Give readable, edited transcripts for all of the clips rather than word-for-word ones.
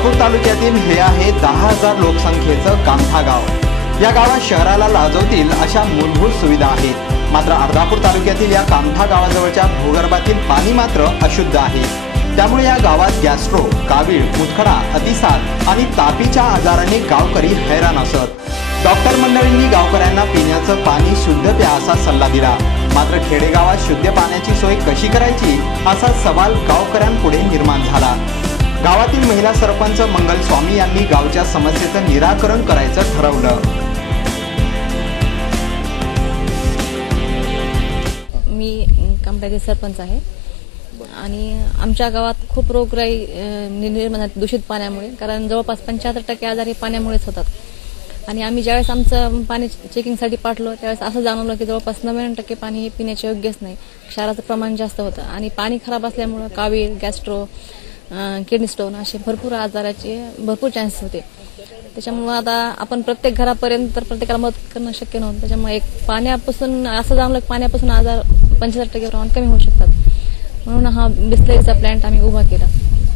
अर्धापूर तालुक्यातील हे आहे 10,000 लोकसंख्येचं कामठा गाव। या गावात शहराला लाजवतील अशा मूलभूत सुविधा आहेत। मात्र अर्धापूर तालुक्यातील या कामठा गावाजवळच्या भूगर्भातील पाणी मात्र अशुद्ध आहे। त्यामुळे या गावात गॅस्ट्रो, कावीळ, मुतखडा, अतिसार आणि तापीच्या आजाराने गावकरी हैराण असत। डॉक्टर मंडळींनी गावकऱ्यांना पिण्याचं पाणी शुद्ध प्या असा सल्ला दिला। मात्र खेडेगावात शुद्ध पाण्याची सोय कशी करायची असा सवाल गावकऱ्यांपुढे निर्माण झाला। गावातील महिला सरपंच मंगल स्वामी यांनी गावच्या समस्येचं निराकरण करायचं ठरवलं। मी कामठाचे सरपंच आहे आणि आमच्या गावात खूप रोगराई निर्माण होते दूषित पाण्यामुळे। कारण जवळपास 75% आजार हे पाण्यामुळेच होतात। आणि आम्ही ज्यावेळेस आमचं पाणी चेकिंगसाठी पाठवलं त्यावेळेस असं जाणवलं की जवळपास 99% पाणी हे पिण्याचे योग्यच नाही। क्षाराचं प्रमाण जास्त होतं आणि पाणी खराब असल्यामुळे कावीळ, गॅस्ट्रो, किडनी स्टोन असे भरपूर आजाराचे भरपूर चान्सेस होते। त्याच्यामुळे आता आपण प्रत्येक घरापर्यंत तर प्रत्येकाला मदत करणं शक्य नव्हतं। त्याच्यामुळे एक पाण्यापासून असं जाणवलं की पाण्यापासून आजार 75% प्रमाण कमी होऊ शकतात। म्हणून हा बिस्लरीचा प्लांट आम्ही उभा केला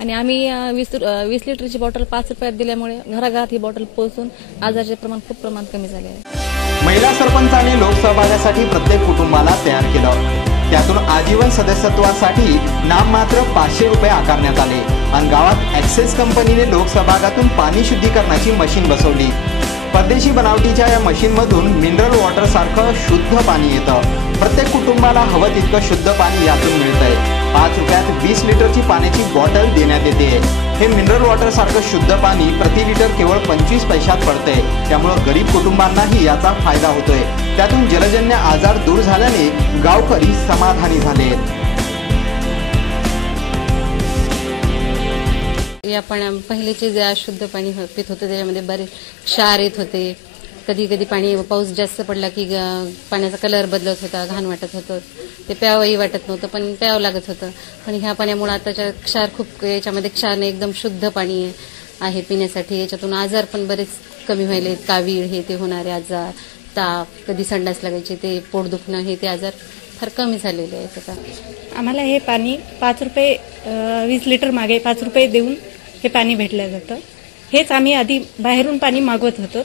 आणि आम्ही 20 लिटरची बॉटल 5 रुपयात दिल्यामुळे घराघरात ही बॉटल पोहोचून आजाराचे प्रमाण कमी झाले आहे। महिला सरपंचाने लोकसहभागासाठी प्रत्येक कुटुंबाला तयार केलं। त्यातून आजीवन सदस्यत्वासाठी नाममात्र 500 रुपये आकारण्यात आले आणि गावात ऍक्सेस कंपनीने लोकसहभागातून पाणी शुद्धीकरणाची मशीन बसवली। परदेशी बनावटीच्या या मशीनमधून मिनरल वॉटर सारखं शुद्ध पाणी येतं। प्रत्येक कुटुंबाला हवं तितकं शुद्ध पाणी यातून मिळतंय। 5 रुपयात 20 लिटरची पाण्याची बॉटल देण्यात येते। हे मिनरल वॉटर सारखं शुद्ध पाणी प्रति लिटर केवळ 25 पैशात पडतंय। त्यामुळे गरीब कुटुंबांनाही याचा फायदा होतोय। त्यातून जलजन्य आजार दूर झाल्याने गावकरी समाधानी झाले। या पहिलेचे जे अशुद्ध पाणी पित होते त्याच्यामध्ये बरेच क्षार येत होते। कधी कधी पाणी पाऊस जास्त पडला की पाण्याचा कलर बदलत होता, घाण वाटत होतं, ते प्यावंही वाटत नव्हतं पण प्यावं लागत होतं। पण ह्या पाण्यामुळे आताच्या क्षार खूप याच्यामध्ये क्षार नाही, एकदम शुद्ध पाणी आहे पिण्यासाठी। याच्यातून आजार पण बरेच कमी व्हायले। कावीळ हे ते होणारे आजार, ताप, कधी संडास लागायचे, ते पोट दुखणं हे ते आजार फार कमी झालेले आहेत आता। आम्हाला हे पाणी 5 रुपये 20 लिटर मागे 5 रुपये देऊन हे पाणी भेटलं जातं। हेच आम्ही आधी बाहेरून पाणी मागवत होतो,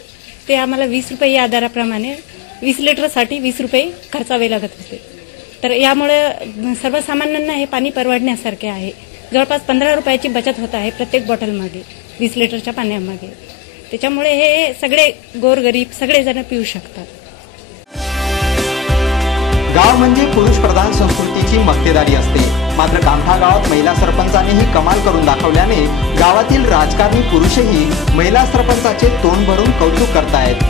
ते आम्हाला 20 रुपये या आधाराप्रमाणे 20 लिटरसाठी 20 रुपये खर्चावे लागत होते। तर यामुळे सर्वसामान्यांना हे पाणी परवडण्यासारखे आहे। जवळपास 15 रुपयाची बचत होत आहे प्रत्येक बॉटल मागे 20 लिटरच्या पाण्यामागे। त्याच्यामुळे हे सगळे गोरगरीब सगळेजण पिऊ शकतात। गाव म्हणजे पुरुष प्रधान संस्कृतीची मक्तेदारी असते। मात्र कामठा गावात महिला सरपंचांनीही कमाल करून दाखवल्याने गावातील राजकारणी पुरुषही महिला सरपंचाचे तोंड भरून कौतुक करतायत।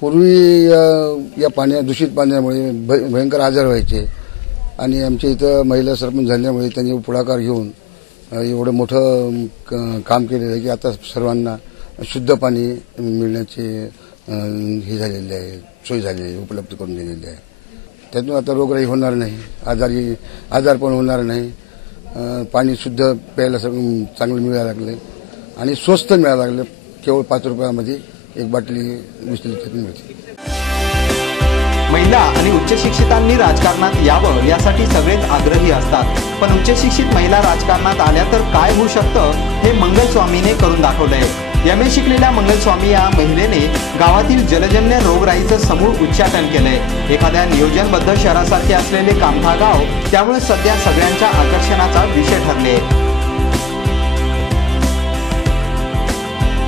पूर्वी या दूषित पाण्यामुळे भयंकर आजार व्हायचे आणि आमच्या इथं महिला सरपंच झाल्यामुळे त्यांनी पुढाकार घेऊन एवढं मोठं काम केलेलं आहे की आता सर्वांना शुद्ध पाणी मिळण्याचे हे झालेले आहे, सोय झालेली आहे, उपलब्ध करून दिलेली आहे। त्यातून आता रोगराई होणार नाही, आजार पण होणार नाही। पाणी शुद्ध प्यायला चांगलं मिळायला लागले आणि स्वस्त मिळायला लागले। केवळ 5 रुपयामध्ये एक बाटली 20 लिटर मिळते। महिला आणि उच्च शिक्षितांनी राजकारणात यावं यासाठी सगळेच आग्रही असतात। पण उच्च शिक्षित महिला राजकारणात आल्या तर काय होऊ शकतं हे मंगल स्वामीने करून दाखवलंय। एम.ए. शिकलेल्या मंगल स्वामी या महिलेने गावातील जलजन्य रोगराईचं समूळ उच्चाटन केलंय। एखाद्या नियोजनबद्ध शहरासारखे असलेले कामठा गाव त्यामुळे सध्या सगळ्यांच्या आकर्षणाचा विषय ठरले।